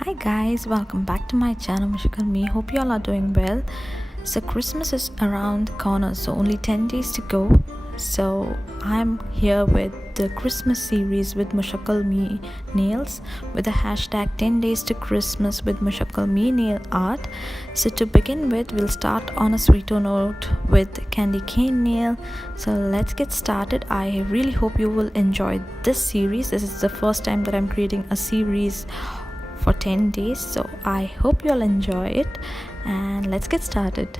Hi guys, welcome back to my channel Mushakkal-Me. Hope you all are doing well. So Christmas is around the corner, so only 10 days to go. So I'm here with the Christmas series with Mushakkal-Me nails with the hashtag 10 days to Christmas with Mushakkal-Me nail art. So to begin with, we'll start on a sweeter note with candy cane nail. So let's get started. I really hope you will enjoy this series. This is the first time that I'm creating a series for 10 days, so I hope you'll enjoy it, and let's get started.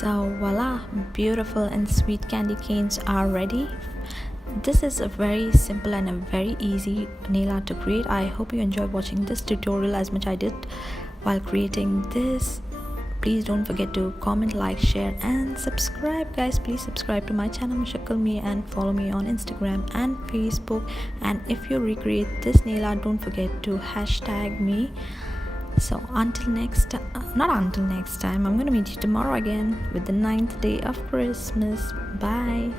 So voila, beautiful and sweet candy canes are ready. This is a very simple and a very easy nail art to create. I hope you enjoy watching this tutorial as much I did while creating this. Please don't forget to comment, like, share and subscribe, guys. Please subscribe to my channel Mushakkal-Me and follow me on Instagram and Facebook. And if you recreate this nail art, don't forget to hashtag me. So until next time, I'm gonna meet you tomorrow again with the 9th day of Christmas. Bye.